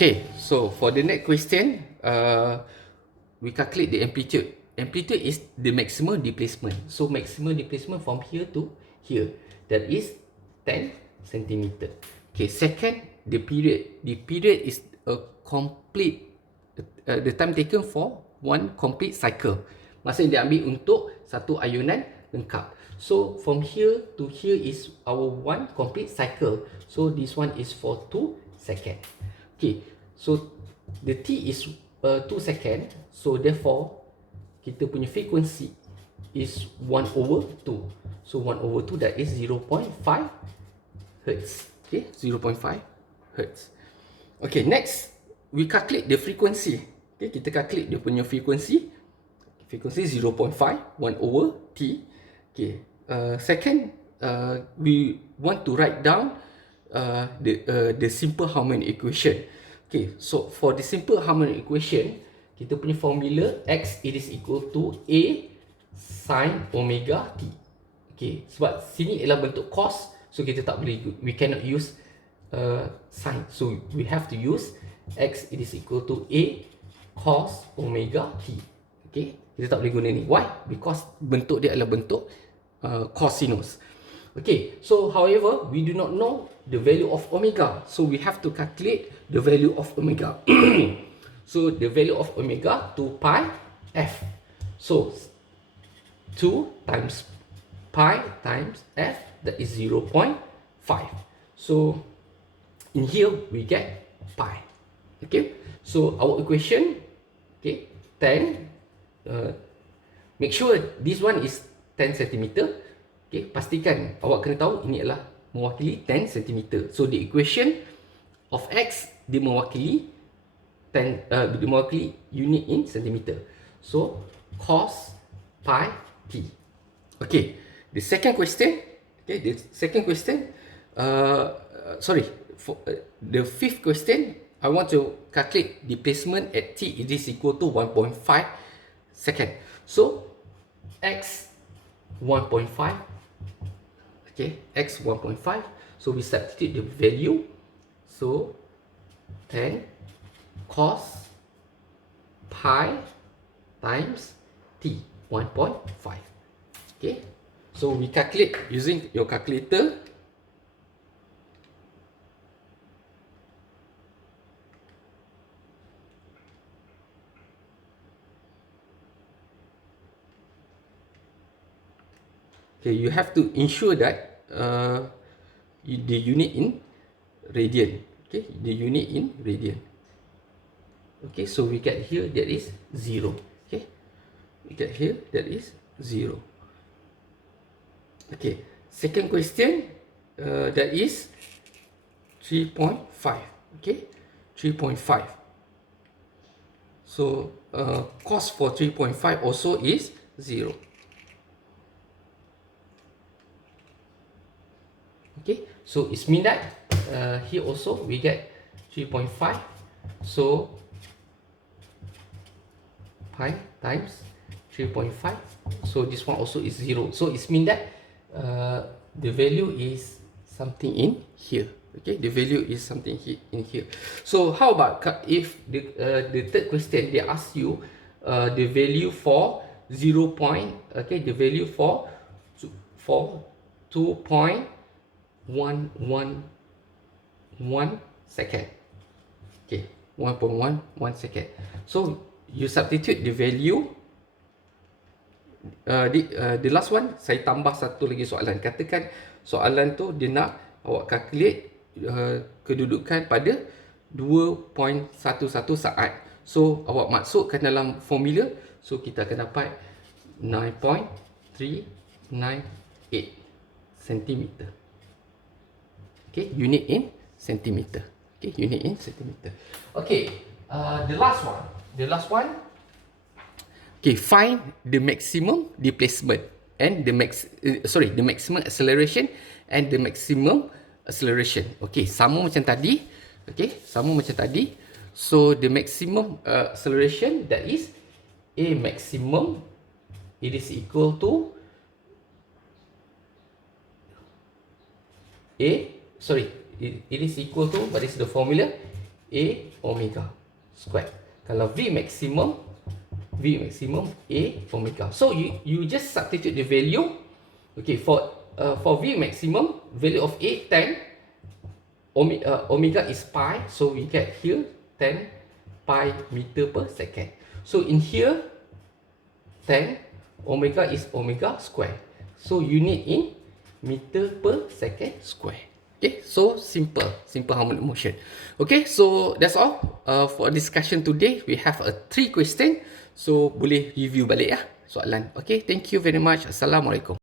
Okay, so for the next question, we calculate the amplitude. Amplitude is the maximum displacement. So maximum displacement from here to here. That is 10 centimeter. Okay, second, the period. The period is a complete, the time taken for one complete cycle. Masa yang dia ambil untuk satu ayunan lengkap. So from here to here is our one complete cycle. So this one is for 2 seconds. Okay, so the T is 2 second. So therefore, kita punya frequency is 1/2. So 1/2 that is 0.5 Hertz. Okay, 0.5 Hertz. Okay, next, we calculate the frequency. Okay, kita calculate dia punya frequency. Frequency 0.5, 1/T. Okay, second, we want to write down the simple harmonic equation. Okay, so for the simple harmonic equation, kita punya formula X it is equal to A sin omega T. Okay, sebab sini ialah bentuk cos, so kita tak boleh, we cannot use sin. So we have to use X it is equal to A cos omega T. Okay, kita tak boleh guna ni. Why? Because bentuk dia adalah bentuk cosinus. Okay, so however, we do not know the value of omega. So we have to calculate the value of omega. So the value of omega 2 pi f. So 2 times pi times f, that is 0.5. So in here we get pi. Okay, so our equation, okay, 10. Make sure this one is 10 cm. Okay, pastikan awak kena tahu ini adalah mewakili 10 cm. So the equation of X dia mewakili 10, dia mewakili unit in centimeter. So cos pi T. Okay, the second question. Okay, the second question. Sorry, for the fifth question, I want to calculate displacement at T it is equal to 1.5 second. So X 1.5. Okay, X 1.5. So we substitute the value. So 10 cos pi times T 1.5. Okay, so we calculate using your calculator. Okay, you have to ensure that the unit in radian. Okay, the unit in radian. Okay, so we get here that is 0. Okay, we get here that is 0. Okay, second question, that is 3.5. Okay, 3.5. So cos for 3.5 also is 0. Okay, so it's mean that here also we get 3.5. So pi times 3.5. So this one also is 0. So it's mean that the value is something in here. Okay, the value is something in here. So how about if the third question they ask you the value for 0. Okay, the value for 2.111 second. Okay, 1.11 second. So you substitute the value. The last one, saya tambah satu lagi soalan. Katakan soalan tu dia nak awak calculate kedudukan pada 2.11 saat. So awak masukkan dalam formula. So kita akan dapat 9.398 cm. Okay, unit in centimeter. Okay, unit in centimeter. Okay, the last one. The last one. Okay, find the maximum displacement and the the maximum acceleration and the maximum acceleration. Okay, sama macam tadi. Okay, sama macam tadi. So the maximum acceleration, that is A maximum, it is equal to it is equal to, what is the formula? A omega square. Kalau V maximum A omega. So you just substitute the value. Okay, for V maximum, value of A 10, omega is pi, so we get here 10 pi meter per second. So in here 10 omega is omega square. So unit in meter per second square. Okay, so simple harmonic motion. Okay, so that's all for discussion today. We have a 3 question. So boleh review balik ya soalan. Okay, thank you very much. Assalamualaikum.